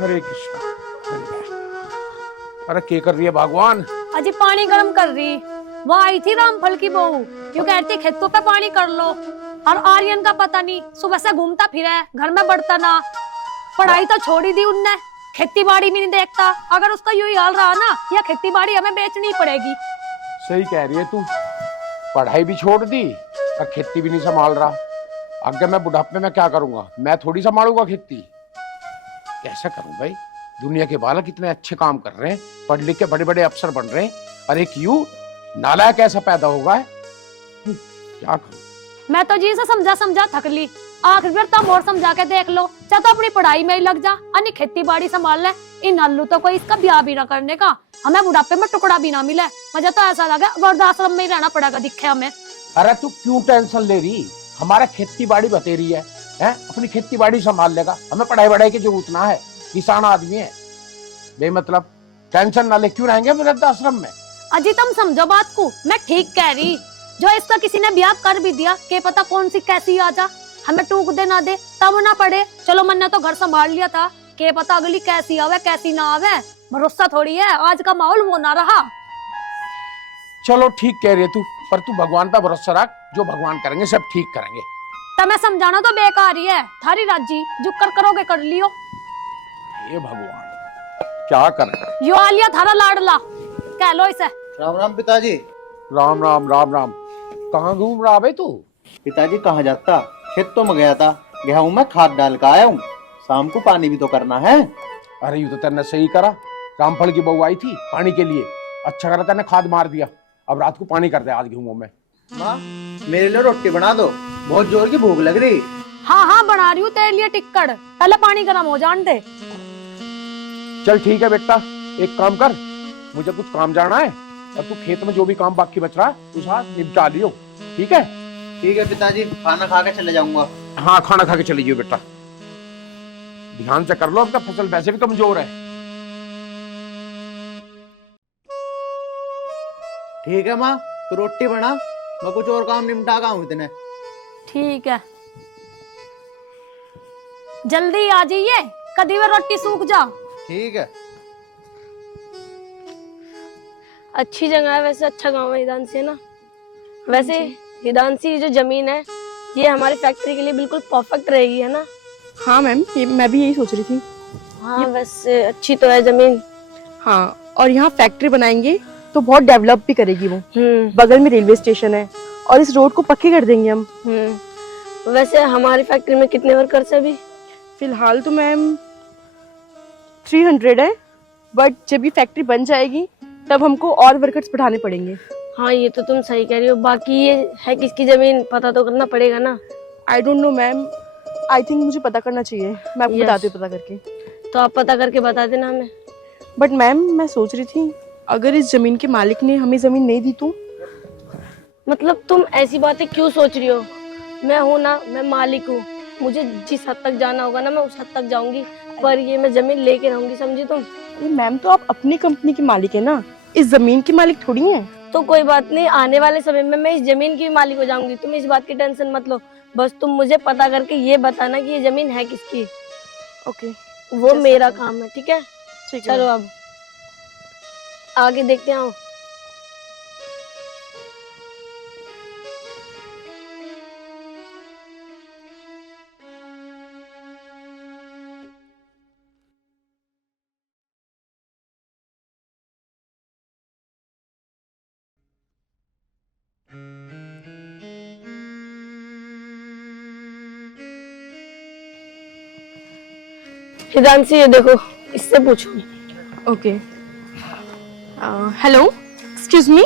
हरे कृष्णा। अरे क्या कर रही है भगवान? अजी पानी गर्म कर रही। वो आई थी रामफल की बहू, यूं कहती खेतों पे पानी कर लो। और आर्यन का पता नहीं, सुबह से घूमता फिरा है, घर में बढ़ता ना। पढ़ाई तो छोड़ी दी उनने, खेती बाड़ी भी नहीं देखता। अगर उसका यूं ही हाल रहा ना, या खेती बाड़ी हमें बेचनी पड़ेगी। सही कह रही है तू, पढ़ाई भी छोड़ दी और खेती भी नहीं संभाल रहा। आगे मैं बुढ़ापे में क्या करूंगा? मैं थोड़ी संभालूंगा खेती। कैसे करूं भाई? दुनिया के बालक इतने अच्छे काम कर रहे हैं, पढ़ लिख के बड़े बड़े अफसर बन रहे हैं, और एक यू नालायक कैसा पैदा होगा है? क्या करूं? मैं तो जी से समझा समझा थक ली। आखिर बार तुम और समझा के देख लो, चाहे तो अपनी पढ़ाई में ही लग जा, अन्य खेती बाड़ी संभाल ले। इन नल्लू तो कोई इसका ब्याह भी ना करने का, हमें बुढ़ापे में टुकड़ा भी ना मिले। मुझे तो ऐसा लगा वृद्धाश्रम में ही रहना पड़ेगा दिखे हमें। अरे तू क्यों टेंशन ले रही? हमारा खेती बाड़ी बतेरी है, अपनी खेती बाड़ी संभाल लेगा। हमें पढ़ाई वढ़ाई की जरूरत ना है, किसान आदमी है बेमतलब। टेंशन ना ले, क्यों रहेंगे वृद्धाश्रम में? अजी तुम समझो बात को, मैं ठीक कह रही। जो इसका किसी ने ब्याह कर भी दिया, के पता कौन सी कैसी आ जा, हमें टूक दे ना दे, तब ना पड़े। चलो मन ने तो घर संभाल लिया था, के पता अगली कैसी आवे कैसी ना आवे, भरोसा थोड़ी है। आज का माहौल वो ना रहा। चलो ठीक कह रही है तू, पर तू भगवान पर भरोसा रख, जो भगवान करेंगे सब ठीक करेंगे। तुम्हें समझाना तो बेकार ही है, थारी राजी जो कर करोगे कर लियो। हे भगवान, क्या कर? यो आलिया थारा लाडला, कह लो इसे। राम राम पिताजी। राम राम राम राम। कहाँ घूम रहा भाई तू? पिताजी कहाँ जाता, खेतों में गया था, गया हूँ मैं खाद डाल कर आया हूँ। शाम को पानी भी तो करना है। अरे यू तो तेने सही करा, रामफल की बहू आई थी पानी के लिए, अच्छा करा तेने खाद मार दिया। अब रात को पानी कर दे आज गेहूं में। माँ मेरे लिए रोटी बना दो, बहुत जोर की भूख लग रही। हाँ हाँ बना रही हूँ तेरे लिए टिक्कड़, पहले पानी गर्म हो जान दे। चल ठीक है बेटा, एक काम कर, मुझे कुछ काम जाना है, और तू खेत में जो भी काम बाकी बच रहा है तू साथ निपटा लियो, ठीक है? ठीक है पिताजी, खाना खा के चले जाऊंगा। हाँ खाना खा के चली जाइए बेटा, ध्यान से कर लो, आपका फसल वैसे भी कमजोर है। ठीक है माँ, तो रोटी बना, मैं कुछ और काम निपटा का हूँ इतने। ठीक है, जल्दी आ जाइए, कदी में रोटी सूख जा। ठीक है। अच्छी जगह है वैसे, अच्छा गांव है हिदांसी, है ना? वैसे हिदांसी जो जमीन है ये हमारी फैक्ट्री के लिए बिल्कुल परफेक्ट रहेगी, है ना? हाँ मैम, मैं भी यही सोच रही थी। हाँ वैसे अच्छी तो है जमीन। हाँ, और यहाँ फैक्ट्री बनाएंगे तो बहुत डेवलप भी करेगी वो। बगल में रेलवे स्टेशन है और इस रोड को पक्के कर देंगे हम। वैसे हमारी फैक्ट्री में कितने वर्कर्स है अभी? फिलहाल तो मैम 300 है, बट जब ये फैक्ट्री बन जाएगी तब हमको और वर्कर्स बढ़ाने पड़ेंगे। हाँ ये तो तुम सही कह रही हो। बाकी ये है किसकी जमीन, पता तो करना पड़ेगा ना? I don't know ma'am, I think मुझे पता करना चाहिए, मैं आपको बताती हूँ पता करके। तो आप पता करके बता देना हमें। बट मैम मैं सोच रही थी अगर इस जमीन के मालिक ने हमें जमीन नहीं दी तो? मतलब तुम ऐसी बातें क्यों सोच रही हो? मैं हूँ ना, मैं मालिक हूँ, मुझे जिस हद तक जाना होगा ना मैं उस हद तक जाऊंगी, पर ये मैं जमीन लेके रहूंगी, समझी तुम? मैम तो आप अपनी कंपनी की मालिक है ना, इस जमीन की मालिक थोड़ी है। तो कोई बात नहीं, आने वाले समय में मैं इस जमीन की मालिक हो जाऊंगी, तुम इस बात की टेंशन मत लो। बस तुम मुझे पता करके ये बताना कि ये जमीन है किसकी। ओके, वो मेरा काम है, ठीक है? ठीक है। चलो अब आगे देखते हैं। हिदांशी ये देखो, इससे पूछो। Okay, hello, excuse me,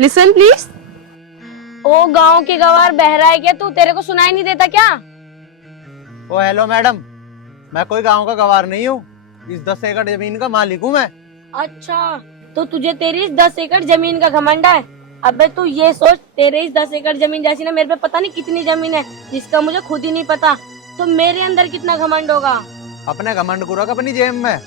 listen please. ओ गांव के गवार बहरा है क्या तू? तेरे को सुनाई नहीं देता क्या? ओ हेलो मैडम, मैं कोई गांव का गवार नहीं हूँ, इस 10 एकड़ जमीन का मालिक हूँ मैं। अच्छा, तो तुझे तेरी इस 10 एकड़ जमीन का घमंड है? अबे तू ये सोच, तेरे इस 10 एकड़ जमीन जैसी ना मेरे पे पता नहीं कितनी जमीन है जिसका मुझे खुद ही नहीं पता, तो मेरे अंदर कितना घमंड होगा? अपने घमंड को रख अपनी जेब में।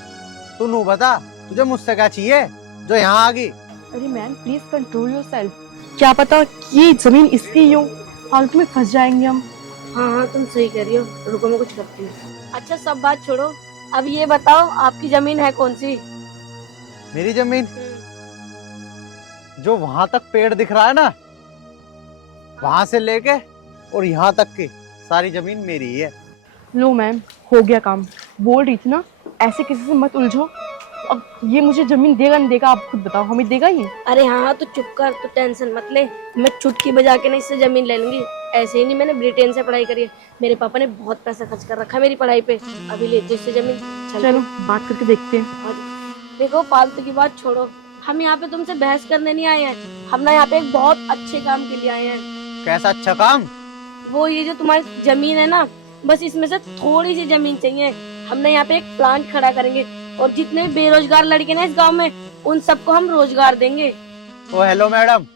तू नू बता, तुझे मुझसे क्या चाहिए जो यहाँ आ गई? अरे मैम प्लीज कंट्रोल योरसेल्फ, क्या पता कि ये जमीन इसकी ही हो, फालतू में फंस जाएंगे हम। हाँ हाँ तुम सही कह रही हो, रुको मैं कुछ करती हूँ। अच्छा सब बात छोड़ो, अब ये बताओ आपकी जमीन है कौन सी? मेरी जमीन जो वहां तक पेड़ दिख रहा है ना, वहां से लेके और यहाँ तक की सारी जमीन मेरी ही है। लो मैम, हो गया काम। बोल रही थी ना, ऐसे किसी से मत उलझो। अब ये मुझे जमीन देगा नहीं देगा आप खुद बताओ, हमें देगा ये? अरे हाँ, तो चुप कर, तो टेंशन मत ले। मैं चुटकी बजा के ना इससे जमीन ले लूंगी। ऐसे ही नहीं, मैंने ब्रिटेन से पढ़ाई करी है। मेरे पापा ने बहुत पैसा खर्च कर रखा है मेरी पढ़ाई पे। अभी लेती इससे जमीन। चलो बात करके देखते हैं। और देखो, फालतू की बात छोड़ो। हम यहाँ पे तुमसे बहस करने नहीं आए हैं। हम ना यहाँ पे एक बहुत अच्छे काम के लिए आए हैं। कैसा अच्छा काम? वो ये जो तुम्हारी जमीन है ना, बस इसमें से थोड़ी सी जमीन चाहिए। हम ना यहाँ पे एक प्लांट खड़ा करेंगे और जितने भी बेरोजगार लड़के ना इस गांव में, उन सबको हम रोजगार देंगे। ओ हेलो मैडम,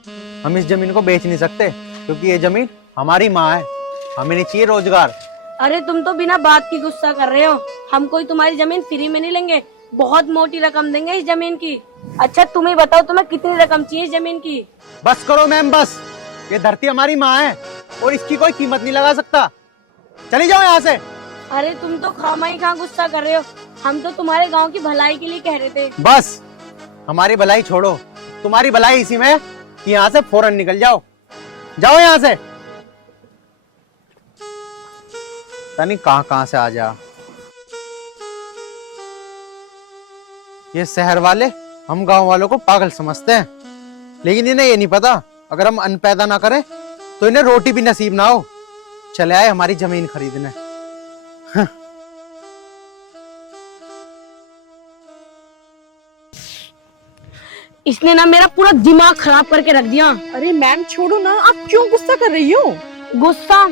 हम इस जमीन को बेच नहीं सकते क्योंकि ये जमीन हमारी माँ है। हमें नहीं चाहिए रोजगार। अरे तुम तो बिना बात की गुस्सा कर रहे हो। हम कोई तुम्हारी जमीन फ्री में नहीं लेंगे, बहुत मोटी रकम देंगे इस जमीन की। अच्छा तुम ही बताओ, तुम्हें कितनी रकम चाहिए इस जमीन की? बस करो मैम, बस। ये धरती हमारी माँ है और इसकी कोई कीमत नहीं लगा सकता। चली जाओ यहाँ से। अरे तुम तो खामा ही खा गुस्सा कर रहे हो। हम तो तुम्हारे गांव की भलाई के लिए कह रहे थे। बस हमारी भलाई छोड़ो, तुम्हारी भलाई इसी में है कि यहाँ से फौरन निकल जाओ। जाओ यहाँ से। पता नहीं कहाँ से आ जा। ये शहर वाले हम गांव वालों को पागल समझते हैं, लेकिन इन्हें ये नहीं पता अगर हम अन्न पैदा ना करें तो इन्हें रोटी भी नसीब ना हो। चले आए हमारी जमीन खरीदने। इसने ना मेरा पूरा दिमाग खराब करके रख दिया। अरे मैम छोड़ो ना, आप क्यों गुस्सा कर रही हो? गुस्सा?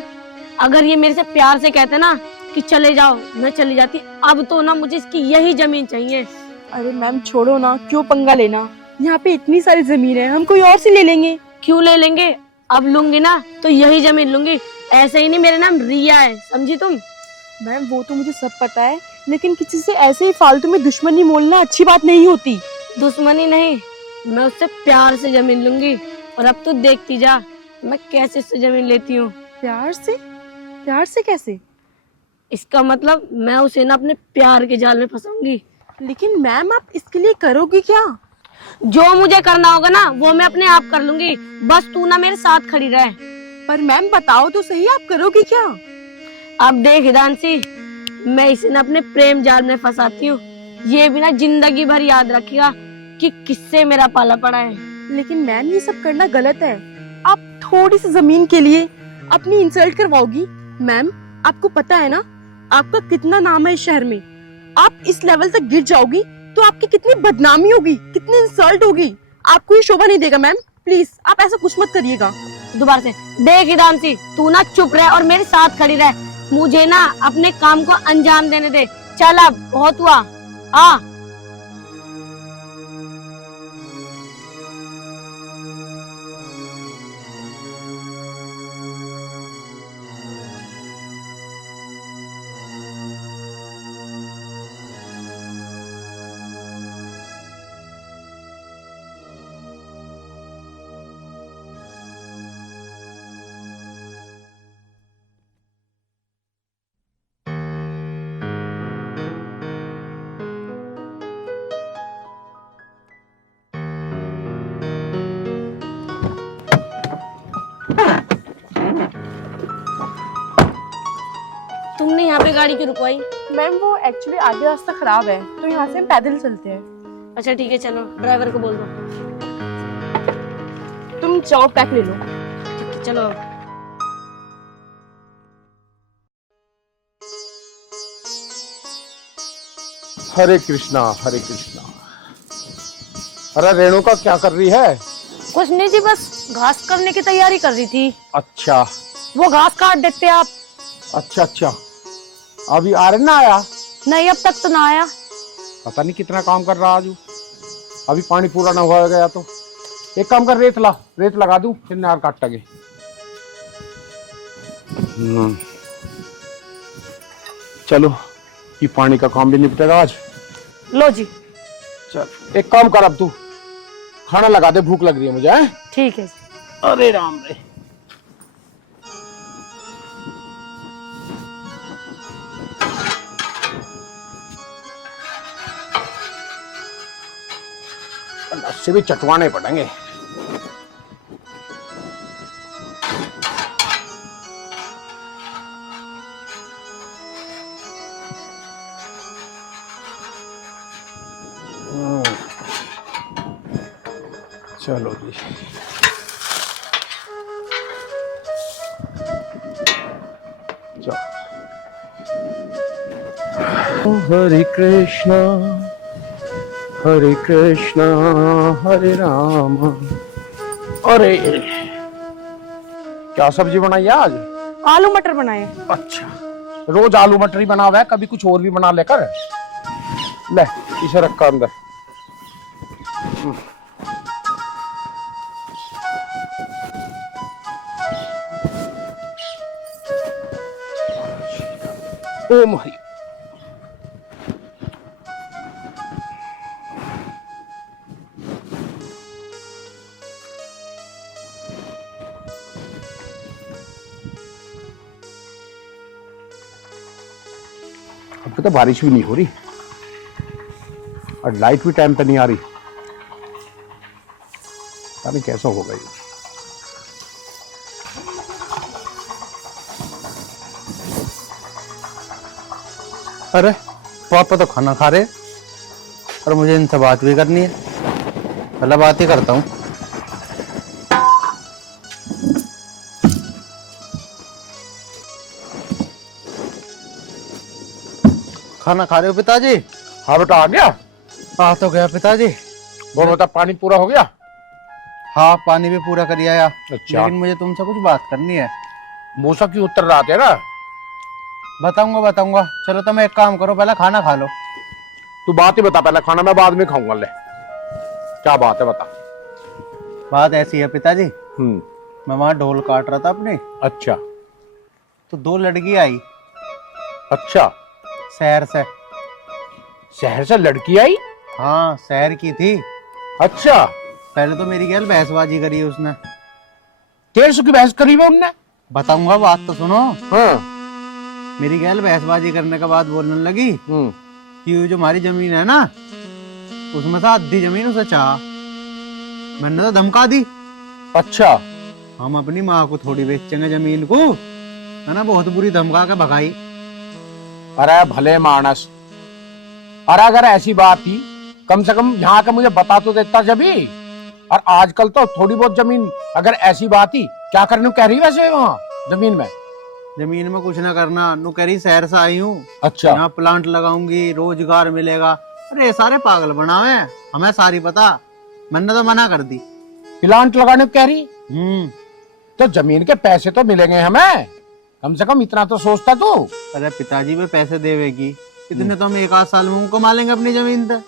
अगर ये मेरे से प्यार से कहते ना कि चले जाओ, मैं चली जाती। अब तो ना मुझे इसकी यही जमीन चाहिए। अरे मैम छोड़ो ना, क्यों पंगा लेना? यहाँ पे इतनी सारी जमीन है, हम कोई और से ले लेंगे। क्यों ले लेंगे? अब लूंगी ना तो यही जमीन लूंगी। ऐसे ही नहीं, मेरा नाम रिया है, समझी तुम? मैम वो तो मुझे सब पता है, लेकिन किसी से ऐसे ही फालतू में दुश्मनी मोलना अच्छी बात नहीं होती। दुश्मनी नहीं, मैं उससे प्यार से जमीन लूंगी। और अब तो देखती जा मैं कैसे उससे जमीन लेती हूँ। प्यार से? प्यार से कैसे? इसका मतलब मैं उसे ना अपने प्यार के जाल में फंसाऊंगी। लेकिन मैम आप इसके लिए करोगी क्या? जो मुझे करना होगा ना वो मैं अपने आप कर लूंगी। बस तू ना मेरे साथ खड़ी रहे। पर मैम बताओ तो सही, आप करोगी क्या? अब देख हिदांशी, मैं इसे ना अपने प्रेम जाल में फंसाती हूँ। ये भी ना जिंदगी भर याद रखेगा कि किससे मेरा पाला पड़ा है। लेकिन मैम ये सब करना गलत है। आप थोड़ी सी जमीन के लिए अपनी इंसल्ट करवाओगी? मैम आपको पता है ना आपका कितना नाम है इस शहर में। आप इस लेवल तक गिर जाओगी तो आपकी कितनी बदनामी होगी, कितनी इंसल्ट होगी। आपको ये शोभा नहीं देगा मैम, प्लीज आप ऐसा कुछ मत करिएगा। दोबारा से देख हिदांशी, तू ना चुप रह और मेरे साथ खड़ी रह। मुझे ना अपने काम को अंजाम देने दे। चल अब बहुत हुआ। आ तुमने यहाँ पे गाड़ी क्यों रुकवाई? मैम वो एक्चुअली आगे रास्ता खराब है तो यहाँ से हम पैदल चलते हैं। अच्छा ठीक है, चलो ड्राइवर को बोल दो। तुम जाओ पैक ले लो। चलो। हरे कृष्णा हरे कृष्णा। अरे रेणुका क्या कर रही है? कुछ नहीं जी, बस घास करने की तैयारी कर रही थी। अच्छा वो घास काट देते आप। अच्छा अच्छा। अभी आर्यन ना आया? नहीं अब तक तो ना आया। पता नहीं कितना काम कर रहा आज वो। अभी पानी पूरा ना हुआ गया तो एक काम कर, रेत लगा दूं फिर नार काट लगे। चलो ये पानी का काम भी निपटेगा आज। लो जी। चल एक काम कर, अब तू खाना लगा दे, भूख लग रही है मुझे। है ठीक है। अरे राम रे। इससे भी चटवाने पड़ेंगे। चलो जी, चलो। हरे कृष्णा हरे राम। अरे क्या सब्जी बनाई है आज? आलू मटर बनाए। अच्छा, रोज आलू मटर ही बना हुआ है, कभी कुछ और भी बना लेकर। ले इसे रखा अंदर। ओम हरि। अब तो बारिश भी नहीं हो रही और लाइट भी टाइम पे नहीं आ रही। पता नहीं कैसा होगा ये। अरे पापा तो खाना खा रहे और मुझे इनसे बात भी करनी है। पहले बात ही करता हूँ। खाना खा रहे हो पिताजी? हाँ बेटा, आ गया? आ तो गया पिताजी। वो बता, पानी पूरा हो गया? हाँ, पानी भी पूरा कर आया। अच्छा। लेकिन मुझे तुमसे कुछ बात करनी है। मूसा क्यों उत्तर रहा तेरा? बताऊंगा। चलो तुम एक काम करो, पहले खाना खा लो। तू बात ही बता, पहले खाना मैं बाद में खाऊंगा। ले क्या बात है, बता। बात ऐसी है पिताजी, मैं वहां ढोल काट रहा था अपने, अच्छा। तो दो लड़की आई अच्छा, शहर से। शहर से लड़की आई? हाँ, शहर की थी। अच्छा। पहले तो मेरी गैल बहसबाजी करी उसने। 150 की बहस करी हुई उनने? बताऊंगा, बात तो सुनो। हाँ। मेरी गैल बहसबाजी करने के बाद बोलने लगी कि ये जो हमारी जमीन है ना, उसमें से आधी जमीन उसे चाह। मैंने तो धमका दी। अच्छा। हम अपनी माँ को थोड़ी बेचेंगे जमीन को, है ना। बहुत बुरी धमका के भगाई। अरे भले मानस, अरे अगर ऐसी बात थी कम से कम यहाँ का मुझे बता तो देता जब ही। और आजकल तो थोड़ी बहुत जमीन, अगर ऐसी बात थी, क्या करने कह रही वैसे वहाँ जमीन में? जमीन में कुछ ना करना, नु कह रही शहर से आई हूँ, अच्छा। यहाँ प्लांट लगाऊंगी, रोजगार मिलेगा। अरे ये सारे पागल बनावे हैं, हमें सारी पता। मैंने तो मना कर दी। प्लांट लगाने को कह रही? तो जमीन के पैसे तो मिलेंगे हमें, कम से कम इतना तो सोचता तू। अरे पिताजी वे पैसे देवेगी, इतने तो हम एक आध साल में कमा लेंगे अपनी जमीन पे।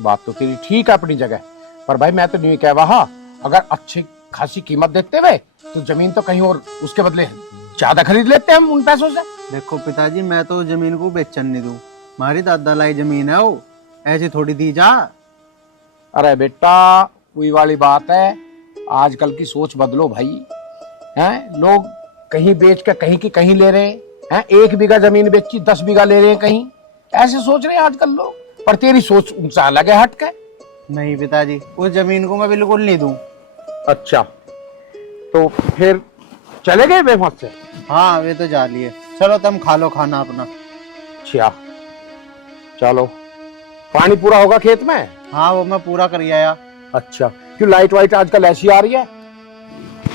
बात तो तेरी ठीक है अपनी जगह, पर भाई मैं तो नहीं कह रहा, अगर अच्छी खासी कीमत देते हुए तो जमीन तो कहीं और उसके बदले ज्यादा खरीद लेते हैं हम उन पैसों से। देखो पिताजी, मैं तो जमीन को बेचन नहीं दूं। हमारी दादा लाई जमीन है, वो ऐसी थोड़ी दी जा। अरे बेटा, वही वाली बात है, आजकल की सोच बदलो भाई। हैं लोग कहीं बेच के कहीं की कहीं ले रहे हैं। 1 बीघा जमीन बेची 10 बीघा ले रहे हैं कहीं, ऐसे सोच रहे हैं आजकल लोग। पर तेरी सोच उनसे अलग है, हट के। नहीं पिताजी, उस जमीन को मैं बिल्कुल नहीं दूं। अच्छा, तो फिर चले गए वे वहां से? हाँ, वे तो जा लिए। चलो तुम खा लो खाना अपना। अच्छा चलो। पानी पूरा होगा खेत में? हाँ, वो मैं पूरा कर आया। अच्छा, क्यों लाइट वाइट आजकल ऐसी आ रही है?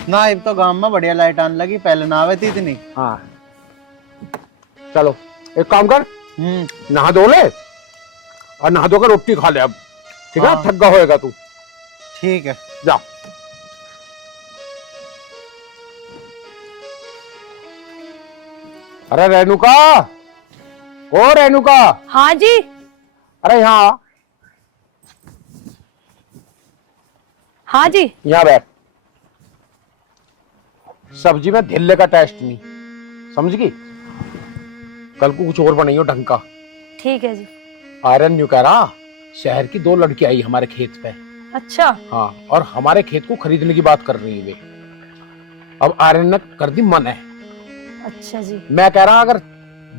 ना, अब तो गांव में बढ़िया लाइट आने लगी, पहले ना आवे थी इतनी। हाँ चलो, एक काम कर, नहा धो ले और नहा धोकर रोटी खा ले अब, ठीक है? हाँ। थका होएगा तू। ठीक है, जा। अरे रेणुका, ओ रेणुका, हाँ जी। अरे यहाँ, हाँ जी। यहाँ बैठ। सब्जी में धिल्ले का टेस्ट नहीं, समझ गई? कल को कुछ और बनाइयो ढंग का। ठीक है जी। आर्यन न्यू कह रहा, शहर की 2 लड़की आई हमारे खेत पे। अच्छा। हाँ, और हमारे खेत को खरीदने की बात कर रही है वे। अब आर्यन ने कर दी मन है। अच्छा जी। मैं कह रहा अगर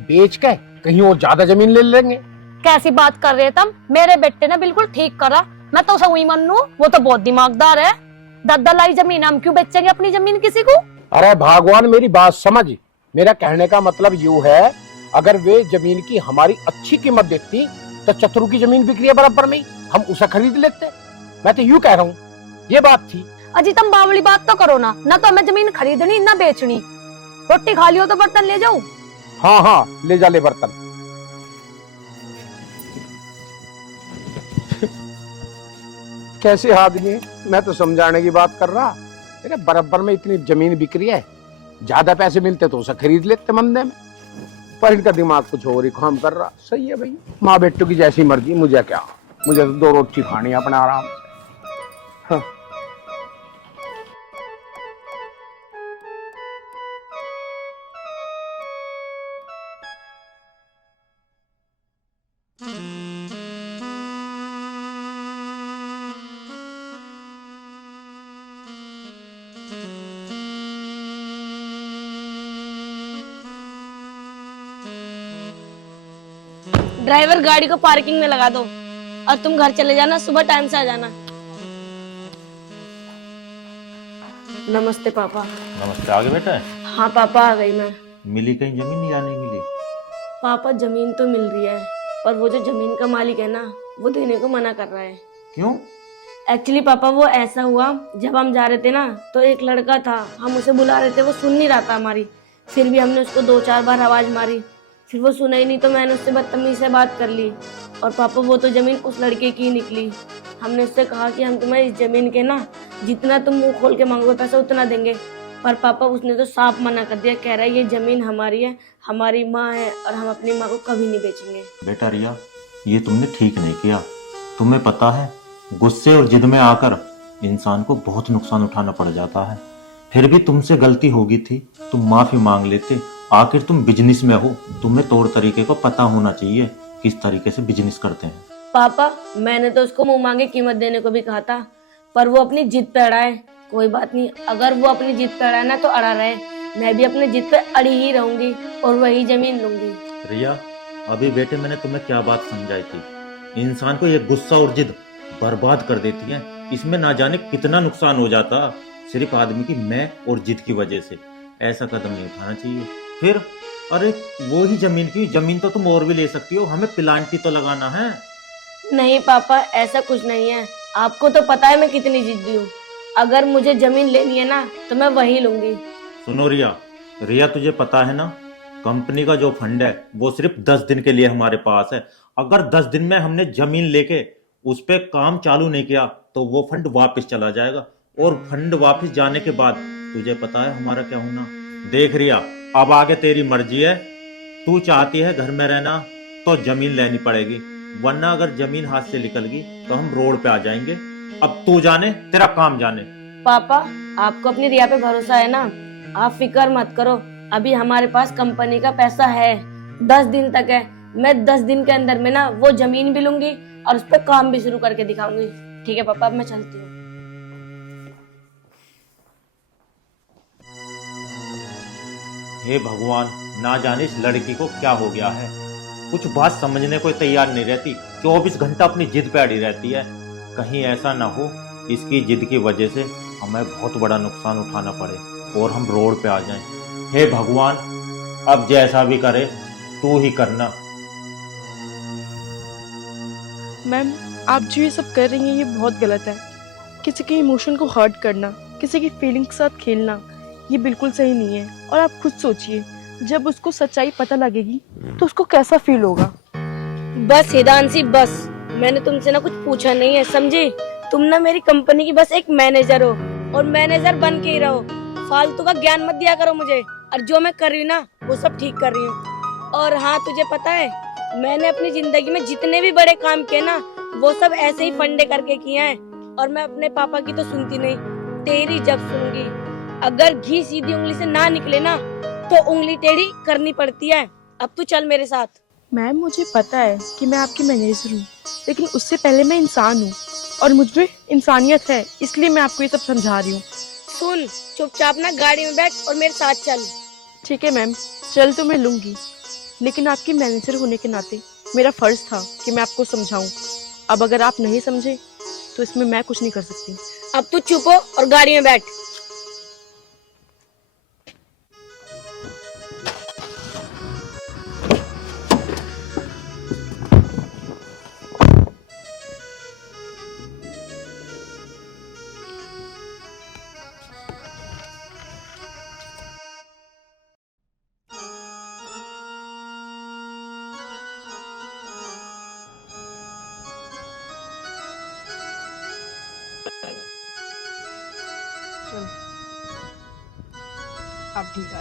बेच के कहीं और ज्यादा जमीन ले लेंगे। कैसी बात कर रहे हैं तुम? मेरे बेटे ने बिल्कुल ठीक करा। मैं तो सही मन्नू, वो तो बहुत दिमागदार है। दद्दलाई जमीन हम क्यों बेचेंगे अपनी जमीन किसी को? अरे भगवान मेरी बात समझ। मेरा कहने का मतलब यूं है, अगर वे जमीन की हमारी अच्छी कीमत देखती तो चतुर की जमीन बिक्री है बराबर में ही, हम उसे खरीद लेते। मैं तो यूं कह रहा हूँ, ये बात थी। अजी तुम बावली बात तो करो ना, ना तो हमें जमीन खरीदनी ना बेचनी। रोटी खा लियो तो बर्तन ले जाऊं? हाँ हाँ ले जा ले बर्तन। कैसे आदमी है, मैं तो समझाने की बात कर रहा। अरे बराबर में इतनी जमीन बिक रही है, ज्यादा पैसे मिलते तो उसे खरीद लेते मंदे में, पर इनका दिमाग कुछ और ही काम कर रहा। सही है भाई, माँ बेटों की जैसी मर्जी, मुझे क्या, मुझे तो 2 रोटी खानी है अपने आराम से। हाँ। ड्राइवर गाड़ी को पार्किंग में लगा दो और तुम घर चले जाना, सुबह टाइम से आ जाना। नमस्ते पापा। नमस्ते। आगे बेटा है? हाँ पापा आ गई मैं। मिली कहीं जमीन या नहीं मिली? पापा जमीन तो मिल रही है, पर वो जो जमीन का मालिक है ना, वो देने को मना कर रहा है। क्यों? एक्चुअली पापा वो ऐसा हुआ, जब हम जा रहे थे ना तो एक लड़का था, हम उसे बुला रहे थे, वो सुन नहीं रहा था हमारी। फिर भी हमने उसको 2-4 बार आवाज मारी, फिर वो सुना ही नहीं तो मैंने उससे बदतमीजी से बात कर ली। और पापा वो तो जमीन उस लड़के की निकली। हमने उससे कहा कि हम तुम्हें इस जमीन के ना जितना तुम मुंह खोल के मांगोगे पैसा उतना देंगे, पर पापा उसने तो साफ मना कर दिया। कह रहा है ये जमीन हमारी है, हमारी माँ है और हम अपनी माँ को कभी नहीं बेचेंगे। बेटा रिया, ये तुमने ठीक नहीं किया। तुम्हें पता है, गुस्से और जिद में आकर इंसान को बहुत नुकसान उठाना पड़ जाता है। फिर भी तुमसे गलती होगी थी, तुम माफी मांग लेते। आखिर तुम बिजनेस में हो, तुम्हें तौर तरीके को पता होना चाहिए किस तरीके से बिजनेस करते हैं। पापा मैंने तो उसको मुंह मांगे कीमत देने को भी कहा था, पर वो अपनी जिद पे अड़ा है। कोई बात नहीं, अगर वो अपनी जिद पे अड़ा है ना तो अड़ा रहे, मैं भी अपनी जिद पे अड़ी ही रहूंगी और वही जमीन लूंगी। रिया, अभी बेटे मैंने तुम्हें क्या बात समझाई थी, इंसान को ये गुस्सा और जिद बर्बाद कर देती है। इसमें ना जाने कितना नुकसान हो जाता सिर्फ आदमी की मैं और जिद की वजह से। ऐसा कदम नहीं उठाना चाहिए। फिर अरे वो ही जमीन की जमीन तो तुम और भी ले सकती हो, हमें प्लांट भी तो लगाना है। नहीं पापा, ऐसा कुछ नहीं है। आपको तो पता है मैं कितनी जिद्दी हूँ। अगर मुझे जमीन लेनी है ना तो मैं वही लूंगी। सुनो रिया, रिया तुझे पता है ना, कंपनी का जो फंड है वो सिर्फ 10 दिन के लिए हमारे पास है। अगर 10 दिन में हमने जमीन लेके उस पे काम चालू नहीं किया तो वो फंड वापस चला जाएगा, और फंड वापस जाने के बाद तुझे पता है हमारा क्या होना। देख रिया, अब आगे तेरी मर्जी है। तू चाहती है घर में रहना तो जमीन लेनी पड़ेगी, वरना अगर जमीन हाथ से निकल गई तो हम रोड पे आ जाएंगे। अब तू जाने, तेरा काम जाने। पापा आपको अपनी रिया पे भरोसा है ना, आप फिक्र मत करो। अभी हमारे पास कंपनी का पैसा है, 10 दिन तक है। मैं 10 दिन के अंदर में ना वो जमीन भी लूंगी और उस पर काम भी शुरू करके दिखाऊंगी। ठीक है पापा, अब मैं चलती हूँ। हे भगवान, ना जाने इस लड़की को क्या हो गया है, कुछ बात समझने को तैयार नहीं रहती, 24 घंटा अपनी जिद पे अड़ी रहती है। कहीं ऐसा ना हो इसकी जिद की वजह से हमें बहुत बड़ा नुकसान उठाना पड़े और हम रोड पे आ जाएं। हे भगवान, अब जैसा भी करे तू ही करना। मैम, आप जो ये सब कर रही हैं ये बहुत गलत है। किसी के इमोशन को हर्ट करना, किसी की फीलिंग के साथ खेलना, ये बिल्कुल सही नहीं है। और आप खुद सोचिए, जब उसको सच्चाई पता लगेगी तो उसको कैसा फील होगा। बस हिदांशी बस, मैंने तुमसे ना कुछ पूछा नहीं है, समझी? तुम ना मेरी कंपनी की बस एक मैनेजर हो और मैनेजर बन के ही रहो। फालतू का ज्ञान मत दिया करो मुझे, और जो मैं कर रही हूँ ना वो सब ठीक कर रही हूँ। और हाँ, तुझे पता है मैंने अपनी जिंदगी में जितने भी बड़े काम किए ना वो सब ऐसे ही फंडे करके किए हैं। और मैं अपने पापा की तो सुनती नहीं, तेरी जब सुनूंगी। अगर घी सीधी उंगली से ना निकले ना तो उंगली टेढ़ी करनी पड़ती है। अब तू चल मेरे साथ। मैम, मुझे पता है कि मैं आपकी मैनेजर हूँ, लेकिन उससे पहले मैं इंसान हूँ और मुझ में इंसानियत है, इसलिए मैं आपको ये सब समझा रही हूँ। सुन, चुपचाप ना गाड़ी में बैठ और मेरे साथ चल। ठीक है मैम, चल तो मैं लूंगी, लेकिन आपकी मैनेजर होने के नाते मेरा फर्ज था कि मैं आपको समझाऊं। अब अगर आप नहीं समझे तो इसमें मैं कुछ नहीं कर सकती। अब तू चुप हो और गाड़ी में बैठ। चलो अब ठीक है।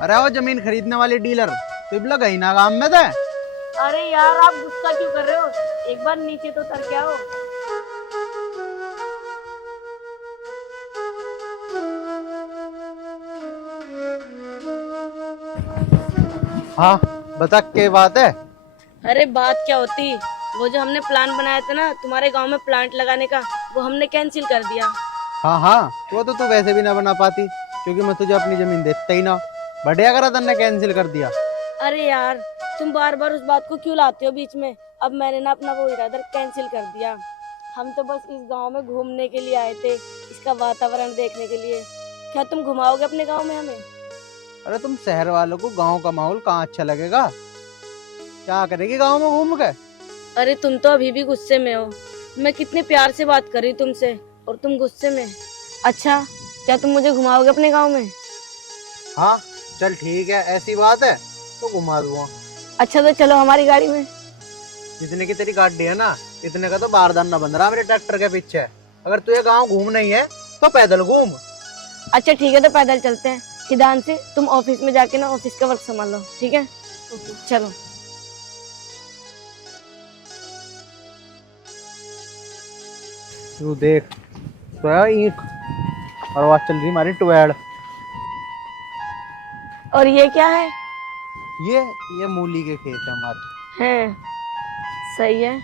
अरे वो जमीन खरीदने वाले डीलर तो इबला गई ना काम में थे। अरे यार आप गुस्सा क्यों कर रहे हो? एक बार नीचे तो उतर के आओ। हाँ बता क्या बात है। अरे बात क्या होती, वो जो हमने प्लान बनाया था ना तुम्हारे गांव में प्लांट लगाने का, वो हमने कैंसिल कर दिया। हाँ हाँ वो तो तू वैसे भी ना बना पाती, क्योंकि मैं तुझे अपनी जमीन देता ही ना। बढ़िया करा तन्ने कैंसिल कर दिया। अरे यार तुम बार बार उस बात को क्यों लाते हो बीच में? अब मैंने ना अपना वो इरादा कैंसिल कर दिया। हम तो बस इस गांव में घूमने के लिए आए थे, इसका वातावरण देखने के लिए। क्या तुम घुमाओगे अपने गांव में हमें? अरे तुम शहर वालों को गांव का माहौल कहाँ अच्छा लगेगा? क्या करेगी गांव में घूम के? अरे तुम तो अभी भी गुस्से में हो। मैं कितने प्यार से बात कर रही तुमसे और तुम गुस्से में। अच्छा क्या तुम मुझे घुमाओगे अपने गांव में? हाँ चल ठीक है, ऐसी बात है तो घुमा दूंगा। अच्छा तो चलो हमारी गाड़ी में। जितने की तेरी गाड़ी है ना, इतने का तो बारदान ना बन रहा मेरे ट्रैक्टर के पीछे। अगर तुझे गांव घूमना ही है तो पैदल घूम। अच्छा ठीक है तो पैदल चलते हैं। हिदान से तुम ऑफिस में जाके ना ऑफिस का वर्क संभाल लो, ठीक है? चलो। तू देख तो है ईंट और आवाज चल रही हमारी ट्वेल्व। और ये क्या है? ये मूली के खेत है हमारे। हैं, सही है।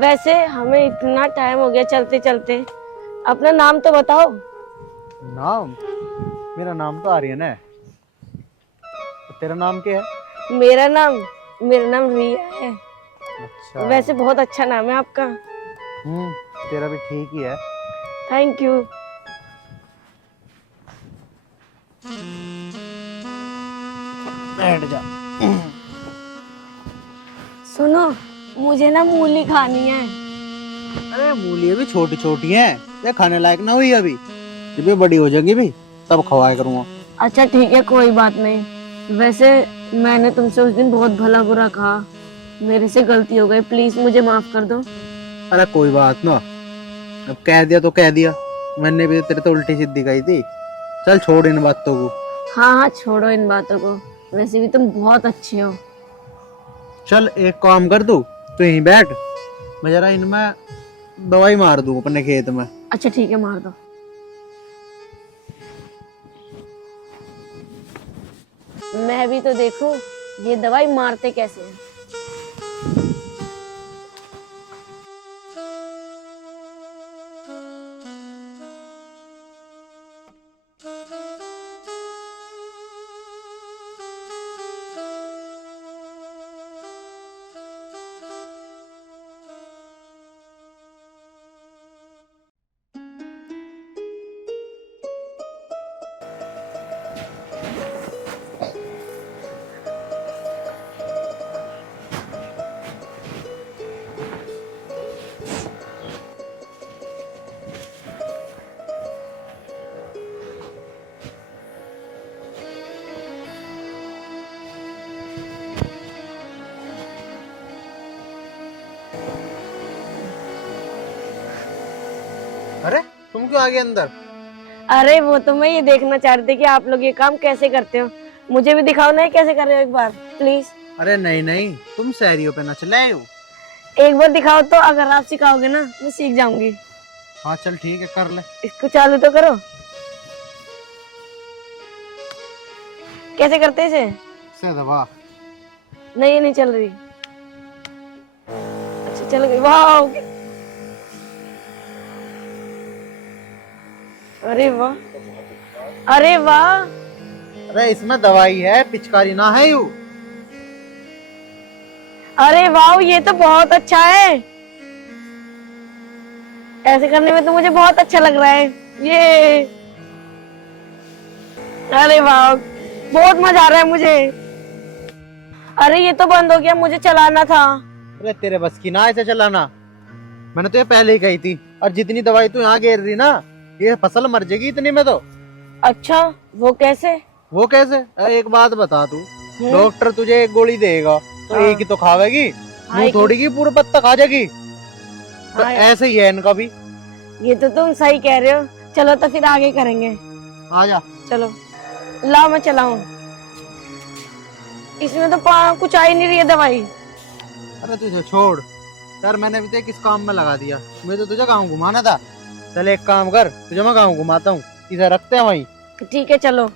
वैसे हमें इतना टाइम हो गया चलते चलते, अपना नाम तो बताओ। नाम? मेरा नाम तो आर्यन है। तो तेरा नाम क्या है? मेरा नाम रिया है। अच्छा। वैसे बहुत अच्छा नाम है आपका। तेरा भी ठीक ही है। Thank you. बैठ जा। सुनो मुझे ना मूली खानी है। अरे मूली अभी छोटी छोटी है, ये खाने लायक ना हुई अभी। जब ये बड़ी हो जाएगी भी तब खवाया करूंगा। अच्छा ठीक है कोई बात नहीं। वैसे मैंने तुमसे उस दिन बहुत भला बुरा कहा, मेरे से गलती हो गई, प्लीज मुझे माफ कर दो। अरे कोई बात ना, अब कह दिया तो कह दिया। मैंने भी तेरे तो उल्टी सीधी कही थी। चल छोड़ इन बातों को। हाँ हाँ छोड़ो इन बातों को, वैसे भी तुम बहुत अच्छे हो। चल एक काम कर दू, तू यहीं बैठ, मैं जरा इनमें दवाई मार दूं अपने खेत में। अच्छा ठीक है मार दो। मैं भी तो देखूं ये दवाई मारते कैसे हैं। अरे तुम क्यों आ गए अंदर? अरे वो तो मैं ये देखना चाह रही थी कि आप लोग ये काम कैसे करते हो। मुझे भी दिखाओ ना ये कैसे कर रहे हो एक बार प्लीज। अरे नहीं नहीं, तुम शहरियों पे ना चले आए हो। एक बार दिखाओ तो, अगर आप सिखाओगे ना मैं सीख जाऊंगी। हाँ चल ठीक है, कर ले। इसको चालू तो करो। कैसे करते हैं इसे? से दबा। नहीं ये नहीं चल रही। अच्छा चल गई। वाह, अरे वाह, अरे वाह, अरे इसमें दवाई है, पिचकारी ना है यू। अरे वाह, ये तो बहुत अच्छा है। ऐसे करने में तो मुझे बहुत अच्छा लग रहा है ये। अरे वाह, बहुत मजा आ रहा है मुझे। अरे ये तो बंद हो गया, मुझे चलाना था। अरे तेरे बस की ना ऐसे चलाना, मैंने तो ये पहले ही कही थी। और जितनी दवाई तू यहाँ गिर रही ना, ये फसल मर जाएगी इतनी में तो। अच्छा, वो कैसे? वो कैसे? अरे एक बात बता तू, डॉक्टर तुझे एक गोली देगा तो हाँ। एक ही तो खावेगी, हाँ, मुंह एक ही। थोड़ी की पूरा पत्ता खा जाएगी। तो हाँ। ऐसे ही है इनका भी। ये तो तुम सही कह रहे हो। चलो तो फिर आगे करेंगे। आ जा। चलो, लाओ मैं चलाऊं। इसमें तो कुछ आ ही नहीं रही है दवाई। अरे तुझे छोड़ यार, मैंने भी तो किस काम में लगा दिया। मुझे तो तुझे गाँव घुमाना था। चल एक काम कर, तुझे मैं गाँव घुमाता हूँ, इसे रखते हैं वहीं। ठीक है, चलो।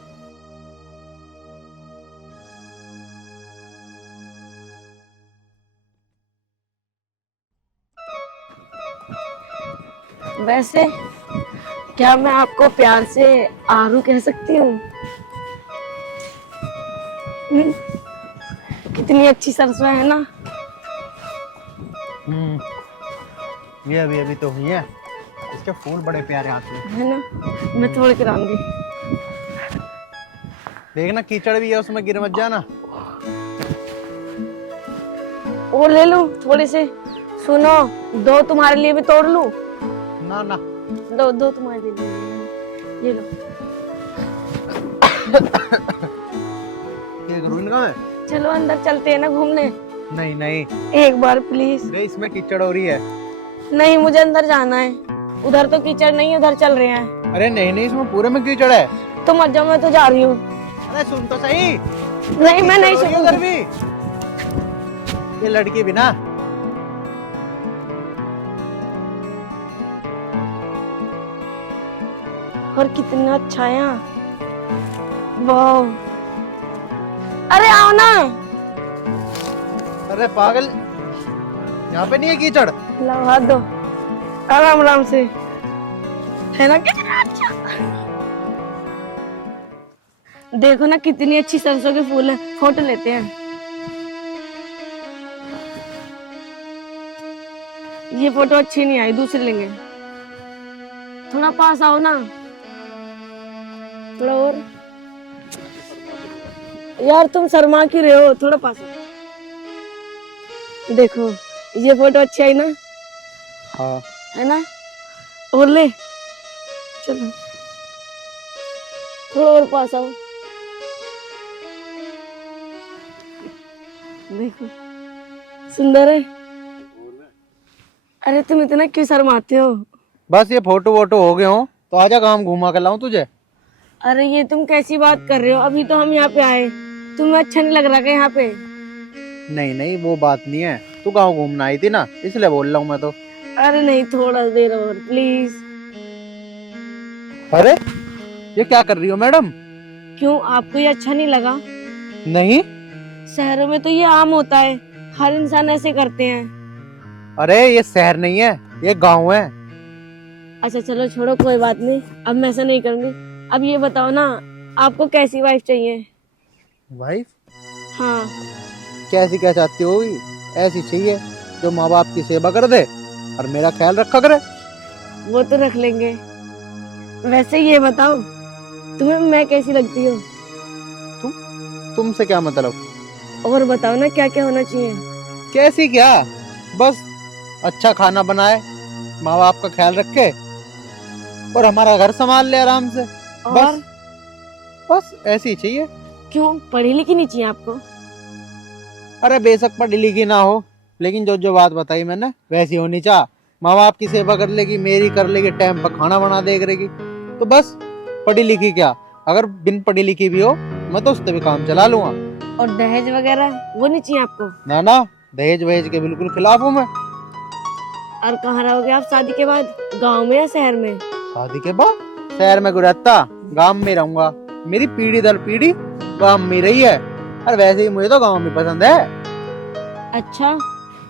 वैसे क्या मैं आपको प्यार से आरू कह सकती हूँ? कितनी अच्छी सरसों है ना। ये अभी अभी तो हुई है, इसके फूल बड़े प्यारे आते हैं। है ना, मैं तोड़ के लाऊंगी। देखना कीचड़ भी है उसमें, गिर मत जाना। वो ले लूं थोड़े से। सुनो, 2 तुम्हारे लिए भी तोड़ लूं? ना ना, 2 तुम्हारे लिए, ये लो। ये करूँ इनका मैं? चलो अंदर चलते हैं ना घूमने। नहीं नहीं, एक बार प्लीज। अरे इसमें कीचड़ हो रही है। नहीं, मुझे अंदर जाना है। उधर तो कीचड़ नहीं, उधर चल रहे हैं। अरे नहीं नहीं, इसमें पूरे में कीचड़ है। तो मत जाओ, मैं तो जा रही हूँ। अरे सुन तो सही। नहीं, मैं नहीं कीचड़ हो रही है उधर सुनूंगी। भी। ये लड़की भी ना। और कितना अच्छा है यहाँ। वाह, अरे आओ ना। अरे पागल, यहाँ पे नहीं है कीचड़। लाओ, हाथ दो आराम आराम से। है ना कितना अच्छा। देखो ना कितनी अच्छी सरसों के फूल हैं। फोटो लेते हैं। ये फोटो अच्छी नहीं आई, दूसरी लेंगे। थोड़ा पास आओ ना, थोड़ा और। यार तुम शर्मा क्यों रहे हो, थोड़ा पास आओ। देखो ये फोटो अच्छी आई ना। हाँ। है ना, और ले। चलो थोड़ा और पास आओ। देखो सुंदर है। अरे तुम इतना क्यों शर्माते हो? बस ये फोटो वोटो हो गए हो तो आजा, काम घुमा कर लाऊं तुझे। अरे ये तुम कैसी बात कर रहे हो? अभी तो हम यहाँ पे आए, तुम्हें अच्छा नहीं लग रहा क्या यहाँ पे? नहीं नहीं, वो बात नहीं है, तू गाँव घूमना आई थी ना, इसलिए बोल रहा हूँ मैं तो। अरे नहीं, थोड़ा देर और प्लीज। अरे ये क्या कर रही हो मैडम? क्यों, आपको ये अच्छा नहीं लगा? नहीं। शहरों में तो ये आम होता है, हर इंसान ऐसे करते हैं। अरे ये शहर नहीं है, ये गांव है। अच्छा चलो छोड़ो, कोई बात नहीं, अब मैं ऐसा नहीं करूंगी। अब ये बताओ ना, आपको कैसी वाइफ चाहिए? वाइफ? हाँ। कैसी क्या चाहती होगी? ऐसी चाहिए जो माँ बाप की सेवा कर दे और मेरा ख्याल रखा करे। वो तो रख लेंगे। वैसे ये बताओ, तुम्हें मैं कैसी लगती हूँ? तुमसे क्या मतलब? और बताओ ना, क्या क्या होना चाहिए? कैसी क्या, बस अच्छा खाना बनाए, माँ बाप का ख्याल रखे और हमारा घर संभाल ले आराम से। और बस ऐसी ही चाहिए। क्यों, पढ़ी लिखी नहीं चाहिए आपको? अरे बेशक पढ़ी लिखी ना हो, लेकिन जो जो बात बताई मैंने वैसी होनी चाह। माँ बाप की सेवा कर लेगी, मेरी कर लेगी, टाइम पर खाना बना दे करेगी, तो बस। पढ़ी लिखी क्या, अगर बिन पढ़ी लिखी भी हो मैं तो उससे भी काम चला लूंगा। और दहेज वगैरह वो नहीं चाहिए आपको? ना ना, दहेज वहेज के बिल्कुल खिलाफ हूँ मैं। और कहाँ रहोगे आप शादी के बाद, गांव में या शहर में? शादी के बाद शहर में गुरत्ता, गांव में रहूंगा। मेरी पीढ़ी दर पीढ़ी गांव में रही है, और वैसे ही मुझे तो गांव में पसंद है। अच्छा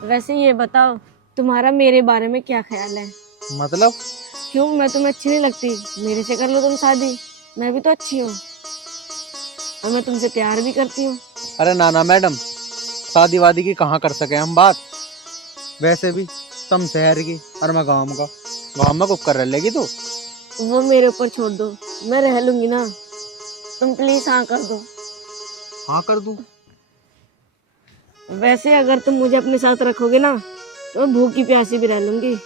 वैसे ये बताओ, तुम्हारा मेरे बारे में क्या ख्याल है? मतलब? क्यों, मैं तुम्हें अच्छी नहीं लगती? मेरे से कर लो तुम शादी, मैं भी तो अच्छी हूँ और मैं तुमसे प्यार भी करती हूँ। अरे नाना मैडम, शादी वादी की कहाँ कर सके हम बात। वैसे भी तुम शहर की और मैं गाँव का, गाँव में कुछ कर रह लेगी तो। वो मेरे ऊपर छोड़ दो, मैं रह लूंगी ना। तुम प्लीज हाँ कर दो। हाँ कर दूं? वैसे अगर तुम मुझे अपने साथ रखोगे ना तो मैं भूखी प्यासी भी रह लूंगी।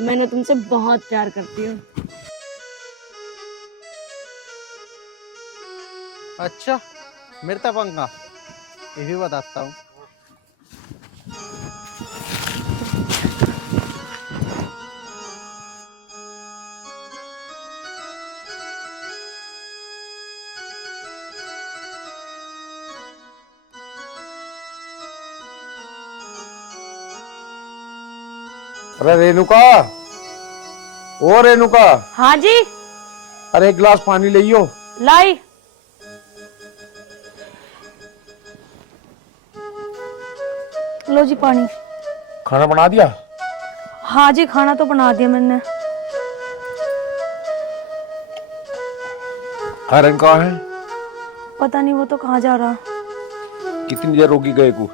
मैंने तुमसे बहुत प्यार करती हूँ। अच्छा, मेरे तक पंगा ये भी बताता हूँ। अरे रेणुका, ओ रेणुका, हाँ जी, अरे एक गिलास पानी लियो। लाई। लो जी पानी। खाना बना दिया? हाँ जी, खाना तो बना दिया मैंने। आर्यन कहाँ है? पता नहीं वो तो कहाँ जा रहा। कितनी देर होगी गए को?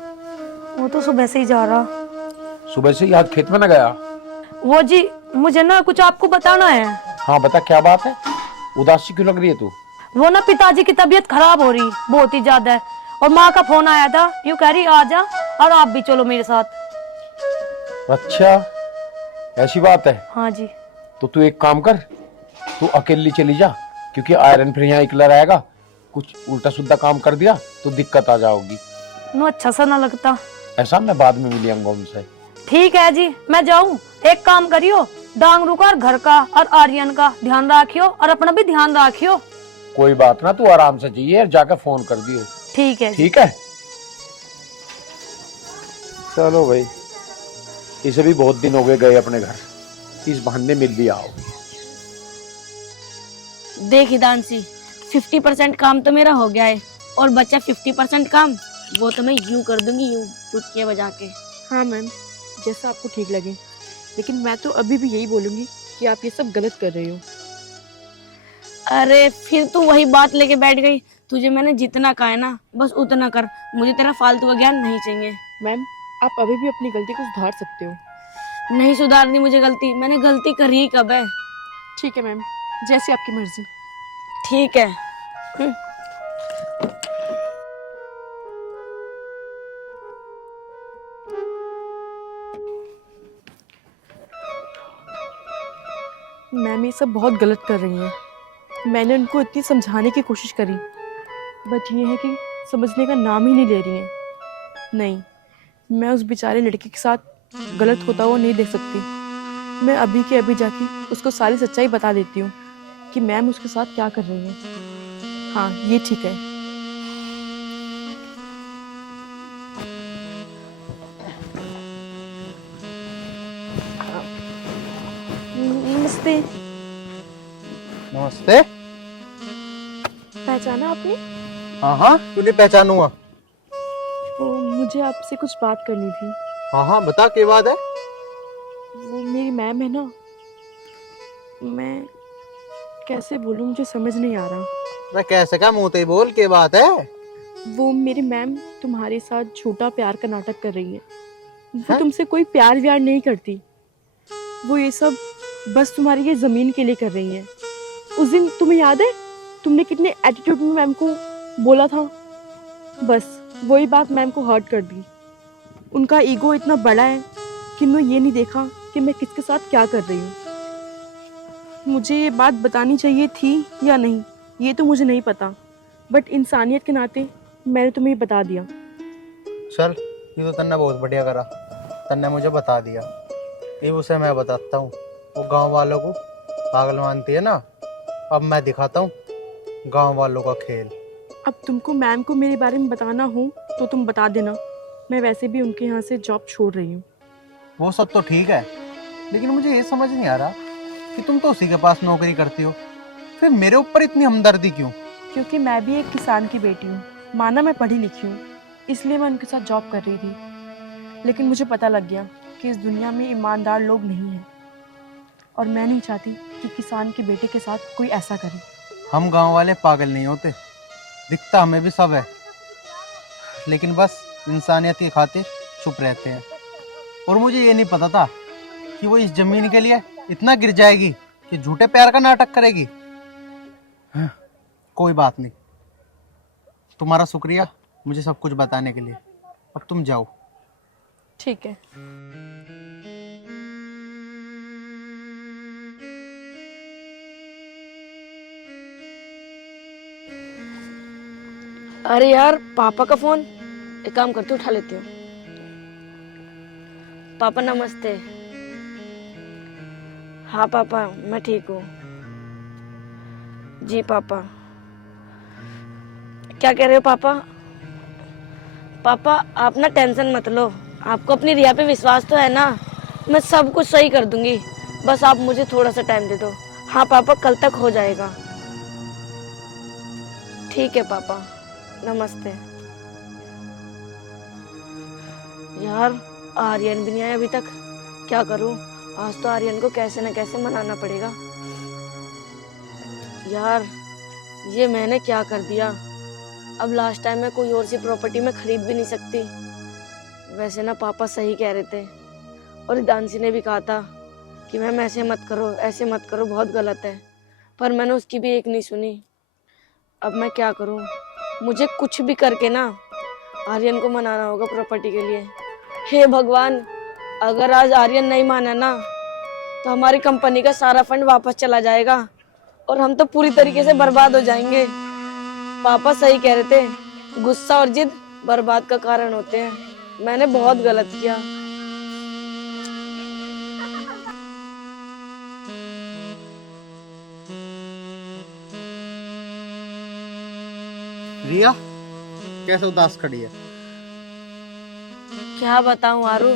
वो तो सुबह से ही जा रहा। सुबह से ही आज खेत में न गया? वो जी, मुझे ना कुछ आपको बताना है। हाँ बता, क्या बात है? उदासी क्यों लग रही है तू? वो ना पिताजी की तबीयत खराब हो रही बहुत ही ज्यादा है, और माँ का फोन आया था, यूँ कह रही आ जा और आप भी चलो मेरे साथ। अच्छा, ऐसी बात है? हाँ जी। तो तू एक काम कर, तू अकेली चली जा, क्योंकि आयरन फिर यहाँ अकेला रहेगा, कुछ उल्टा सुल्टा काम कर दिया तो दिक्कत आ जाओगी। नो अच्छा सा ना लगता। ऐसा मैं बाद में मिल आऊंगा उनसे। ठीक है जी, मैं जाऊँ। एक काम करियो, डांगरू का और घर का और आर्यन का ध्यान रखियो और अपना भी ध्यान रखियो। कोई बात ना, तू आराम से जाइए, जाकर फोन कर दियो। ठीक है। ठीक है, चलो भाई, इसे भी बहुत दिन हो गए अपने घर, इस बहाने मिल भी आओ। देख हिदांशी, 50% काम तो मेरा हो गया है और बचा 50% काम, वो तो मैं यूं कर दूंगी, यूं चुटकियां बजा के। हाँ मैम, जैसा आपको ठीक लगे, लेकिन मैं तो अभी भी यही बोलूंगी कि आप ये सब गलत कर रहे हो। अरे फिर तू वही बात लेके बैठ गई। तुझे मैंने जितना कहा है ना बस उतना कर, मुझे तेरा फालतू का ज्ञान नहीं चाहिए। मैम, आप अभी भी अपनी गलती को सुधार सकते हो। नहीं सुधारनी मुझे गलती, मैंने गलती करी ही कब है। ठीक है मैम, जैसी आपकी मर्जी। ठीक है। मैम ये सब बहुत गलत कर रही हैं। मैंने उनको इतनी समझाने की कोशिश करी, बट ये है कि समझने का नाम ही नहीं ले रही हैं। नहीं, मैं उस बेचारे लड़के के साथ गलत होता हुआ नहीं देख सकती। मैं अभी के अभी जाके उसको सारी सच्चाई बता देती हूँ कि मैम उसके साथ क्या कर रही हैं। हाँ, ये ठीक है। नमस्ते। नमस्ते। पहचाना आपने? हाँ हाँ, क्यों नहीं पहचानूंगा। तो मुझे आपसे कुछ बात करनी थी। हाँ हाँ, बता क्या बात है। वो मेरी मैम है ना, मैं कैसे बोलूं, मुझे समझ नहीं आ रहा। अरे कैसे, क्या मुंह ते बोल, क्या बात है। वो मेरी मैम तुम्हारे साथ झूठा प्यार का नाटक कर रही है। वो हैं? तुमसे कोई प्यार व्यार नहीं करती। वो ये सब बस तुम्हारी ये जमीन के लिए कर रही है। उस दिन तुम्हें याद है, तुमने कितने एटीट्यूड में मैम को बोला था। बस वही बात मैम को हर्ट कर दी। उनका ईगो इतना बड़ा है कि उन्होंने ये नहीं देखा कि मैं किसके साथ क्या कर रही हूँ। मुझे ये बात बतानी चाहिए थी या नहीं, ये तो मुझे नहीं पता, बट इंसानियत के नाते मैंने तुम्हें बता दिया। चल, ये तो तन्ने बहुत बढ़िया करा, तन्ने मुझे बता दिया। ये उसे मैं बताता हूँ, वो गांव वालों को पागल मानती है ना, अब मैं दिखाता हूँ गांव वालों का खेल। अब तुमको मैम को मेरे बारे में बताना हो तो तुम बता देना। मैं वैसे भी उनके यहाँ से जॉब छोड़ रही हूँ। वो सब तो ठीक है, लेकिन मुझे ये समझ नहीं आ रहा कि तुम तो उसी के पास नौकरी करती हो, फिर मेरे ऊपर इतनी हमदर्दी क्यों। क्योंकि मैं भी एक किसान की बेटी हूँ। माना मैं पढ़ी लिखी हूँ, इसलिए मैं उनके साथ जॉब कर रही थी। लेकिन मुझे पता लग गया कि इस दुनिया में ईमानदार लोग नहीं हैं, और मैं नहीं चाहती कि किसान के बेटे के साथ कोई ऐसा करे। हम गांव वाले पागल नहीं होते, दिखता हमें भी सब है, लेकिन बस इंसानियत की खातिर चुप रहते हैं। और मुझे ये नहीं पता था कि वो इस जमीन के लिए इतना गिर जाएगी कि झूठे प्यार का नाटक करेगी। हाँ, कोई बात नहीं, तुम्हारा शुक्रिया मुझे सब कुछ बताने के लिए। अब तुम जाओ। ठीक है। अरे यार, पापा का फोन। एक काम करती हूँ, उठा लेती हूँ। पापा नमस्ते। हाँ पापा, मैं ठीक हूँ। जी पापा। क्या कह रहे हो पापा? पापा आप ना टेंशन मत लो, आपको अपनी रिया पे विश्वास तो है ना? मैं सब कुछ सही कर दूंगी, बस आप मुझे थोड़ा सा टाइम दे दो। हाँ पापा, कल तक हो जाएगा। ठीक है पापा, नमस्ते। यार आर्यन भी नहीं आया अभी तक, क्या करूं? आज तो आर्यन को कैसे न कैसे मनाना पड़ेगा। यार ये मैंने क्या कर दिया? अब लास्ट टाइम मैं कोई और सी प्रॉपर्टी में खरीद भी नहीं सकती। वैसे ना पापा सही कह रहे थे, और दानसी ने भी कहा था कि मैम ऐसे मत करो, ऐसे मत करो, बहुत गलत है, पर मैंने उसकी भी एक नहीं सुनी। अब मैं क्या करूं? मुझे कुछ भी करके ना आर्यन को मनाना होगा प्रॉपर्टी के लिए। हे भगवान, अगर आज आर्यन नहीं माना ना तो हमारी कंपनी का सारा फंड वापस चला जाएगा और हम तो पूरी तरीके से बर्बाद हो जाएंगे। पापा सही कह रहे थे, गुस्सा और जिद बर्बाद का कारण होते हैं। मैंने बहुत गलत किया। रिया कैसे उदास खड़ी है? क्या बताऊं आरू,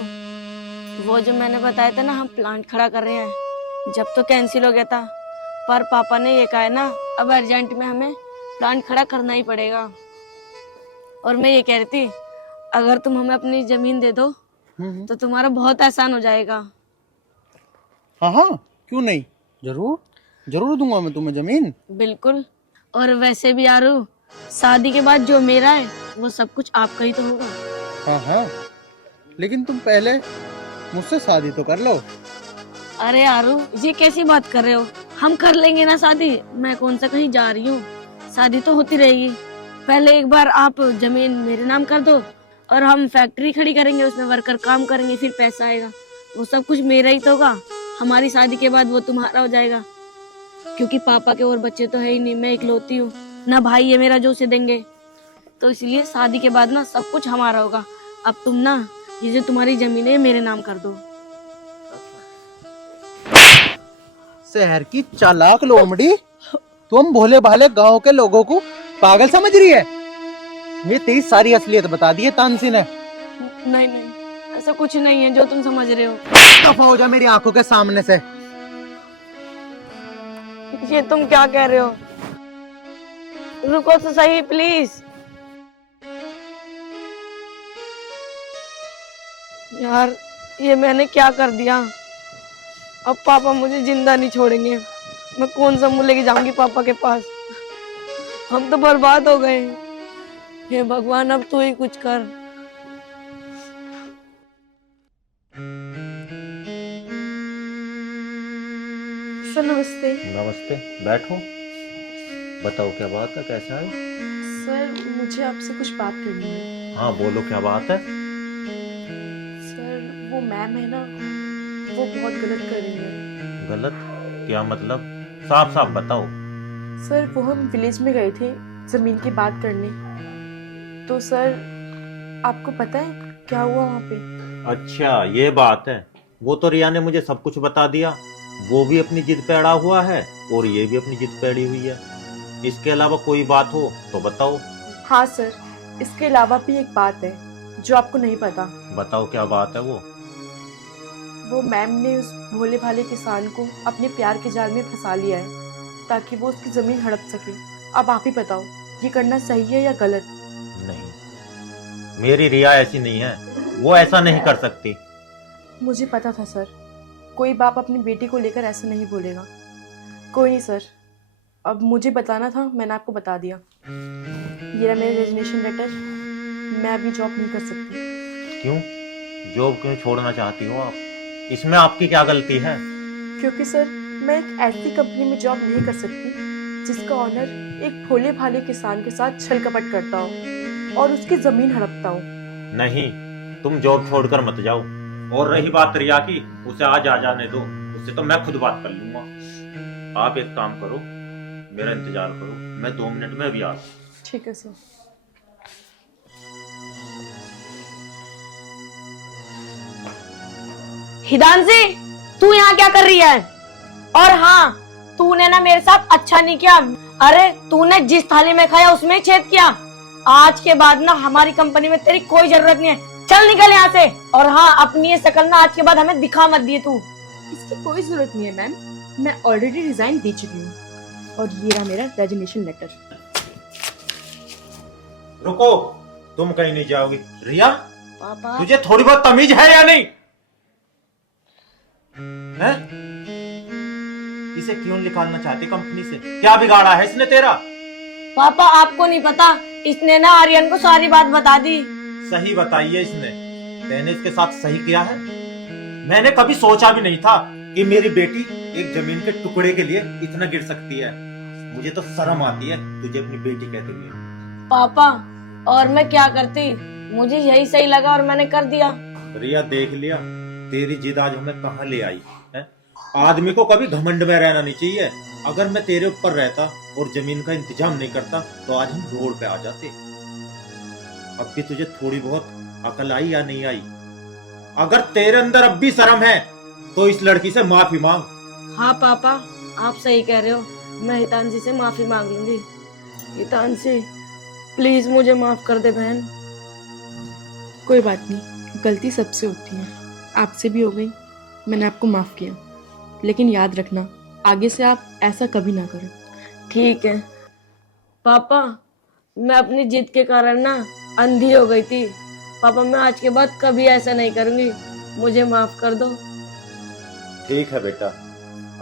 वो जो मैंने बताया था ना, हम प्लांट खड़ा कर रहे हैं, जब तो कैंसिल हो गया था, पर पापा ने ये कहा है ना, अब अर्जेंट में हमें प्लांट खड़ा करना ही पड़ेगा। और मैं ये कह रही थी, अगर तुम हमें अपनी जमीन दे दो तो तुम्हारा बहुत आसान हो जाएगा। हाँ हाँ, क्यों नहीं, जरूर जरूर दूंगा मैं तुम्हें जमीन। बिल्कुल। और वैसे भी आरू, शादी के बाद जो मेरा है वो सब कुछ आपका ही तो होगा। हाँ हाँ, लेकिन तुम पहले मुझसे शादी तो कर लो। अरे आरू, ये कैसी बात कर रहे हो? हम कर लेंगे ना शादी, मैं कौन सा कहीं जा रही हूँ, शादी तो होती रहेगी। पहले एक बार आप जमीन मेरे नाम कर दो और हम फैक्ट्री खड़ी करेंगे, उसमें वर्कर काम करेंगे, फिर पैसा आएगा, वो सब कुछ मेरा ही तो होगा। हमारी शादी के बाद वो तुम्हारा हो जाएगा, क्योंकि पापा के और बच्चे तो है ही नहीं, मैं इकलौती हूँ ना, भाई है मेरा जो उसे देंगे। तो इसलिए शादी के बाद ना सब कुछ हमारा होगा। अब तुम ना ये जो तुम्हारी जमीन है मेरे नाम कर दो। शहर की चालाक लोमड़ी, तुम भोले भाले गांव के लोगों को पागल समझ रही है? ये तेरी सारी असलियत बता दी है तानसी ने। नहीं नहीं, ऐसा कुछ नहीं है जो तुम समझ रहे हो। दफा हो जा मेरी आंखों के सामने से। ये तुम क्या कह रहे हो? रुको तो सही प्लीज। यार ये मैंने क्या कर दिया? अब पापा मुझे जिंदा नहीं छोड़ेंगे, मैं कौन सा मुंह लेके जाऊंगी पापा के पास? हम तो बर्बाद हो गए। हे भगवान, अब तू ही कुछ कर। सर नमस्ते। नमस्ते, बैठो। बताओ क्या बात है, कैसा है? सर मुझे आपसे कुछ बात करनी है। हाँ बोलो, क्या बात है? सर वो मैम है ना, वो बहुत गलत कर रही है। गलत? क्या मतलब? साफ साफ बताओ। सर वो हम विलेज में गए थे जमीन की बात करने, तो सर आपको पता है क्या हुआ वहाँ पे? अच्छा ये बात है, वो तो रिया ने मुझे सब कुछ बता दिया। वो भी अपनी जिद पे अड़ा हुआ है और ये भी अपनी जिद पे अड़ी हुई है। इसके अलावा कोई बात हो तो बताओ। हाँ सर, इसके अलावा भी एक बात है जो आपको नहीं पता। बताओ क्या बात है वो मैम ने उस भोले भाले किसान को अपने प्यार के जाल में फंसा लिया है ताकि वो उसकी जमीन हड़प सके। अब आप ही बताओ, ये करना सही है या गलत? नहीं, मेरी रिया ऐसी नहीं है, वो ऐसा नहीं कर सकती। मुझे पता था सर, कोई बाप अपनी बेटी को लेकर ऐसा नहीं बोलेगा। कोई नहीं सर, अब मुझे बताना था, मैंने आपको बता दिया। ये रहा मेरा रेजिग्नेशन लेटर। मैं अभी जॉब नहीं कर सकती। क्यों? जॉब क्यों छोड़ना चाहती हो आप? इसमें आपकी क्या गलती है? क्योंकि सर मैं एक ऐसी कंपनी में जॉब नहीं कर सकती जिसका ऑनर एक भोले भाले किसान के साथ छल कपट करता हो और उसकी जमीन हड़पता हो। नहीं, तुम जॉब छोड़कर मत जाओ। और रही बात रिया की, उसे आज आ जाने दो, उससे तो मैं खुद बात कर लूंगा। आप एक काम करो, मेरा इंतजार करो, मैं 2 मिनट में अभी आ रहा हूं। ठीक है सर। हिदांशी, तू यहाँ क्या कर रही है? और हाँ, तूने ना मेरे साथ अच्छा नहीं किया। अरे तूने जिस थाली में खाया उसमें ही छेद किया। आज के बाद ना हमारी कंपनी में तेरी कोई जरूरत नहीं है। चल निकल यहाँ से। और हाँ, अपनी ये शकल ना आज के बाद हमें दिखा मत दिए तू। इसकी कोई जरूरत नहीं है मैम, मैं ऑलरेडी रिजाइन दे चुकी हूँ। और ये रहा मेरा रेजिग्नेशन लेटर। रुको, तुम कहीं नहीं जाओगी। रिया, पापा, तुझे थोड़ी बहुत तमीज है या नहीं? है? इसे क्यों निकालना चाहती कंपनी से? क्या बिगाड़ा है इसने तेरा? पापा आपको नहीं पता, इसने ना आर्यन को सारी बात बता दी। सही बताई है इसने। मैंने इसके साथ सही किया है? मैंने कभी सोचा भी नहीं था कि मेरी बेटी एक जमीन के टुकड़े के लिए इतना गिर सकती है। मुझे तो शर्म आती है तुझे अपनी बेटी कहते हुए। पापा, और मैं क्या करती, मुझे यही सही लगा और मैंने कर दिया। रिया, देख लिया तेरी जिद आज हमें कहाँ ले आई है। आदमी को कभी घमंड में रहना नहीं चाहिए। अगर मैं तेरे ऊपर रहता और जमीन का इंतजाम नहीं करता तो आज हम रोड पे आ जाते। अब भी तुझे थोड़ी बहुत अकल आई या नहीं आई? अगर तेरे अंदर अब भी शर्म है तो इस लड़की से माफी मांग। हाँ पापा, आप सही कह रहे हो, मैं हितांशी से माफी मांग लूंगी। हितांशी, प्लीज मुझे माफ कर दे बहन। कोई बात नहीं, गलती सबसे होती है, आपसे भी हो गई, मैंने आपको माफ किया। लेकिन याद रखना, आगे से आप ऐसा कभी ना करें। ठीक है पापा, मैं अपनी जिद के कारण ना अंधी हो गई थी। पापा, मैं आज के बाद कभी ऐसा नहीं करूंगी, मुझे माफ कर दो। ठीक है बेटा,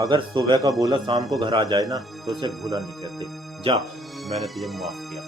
अगर सुबह का बोला शाम को घर आ जाए ना तो उसे भूला नहीं कहते। जा, मैंने तुझे माफ किया।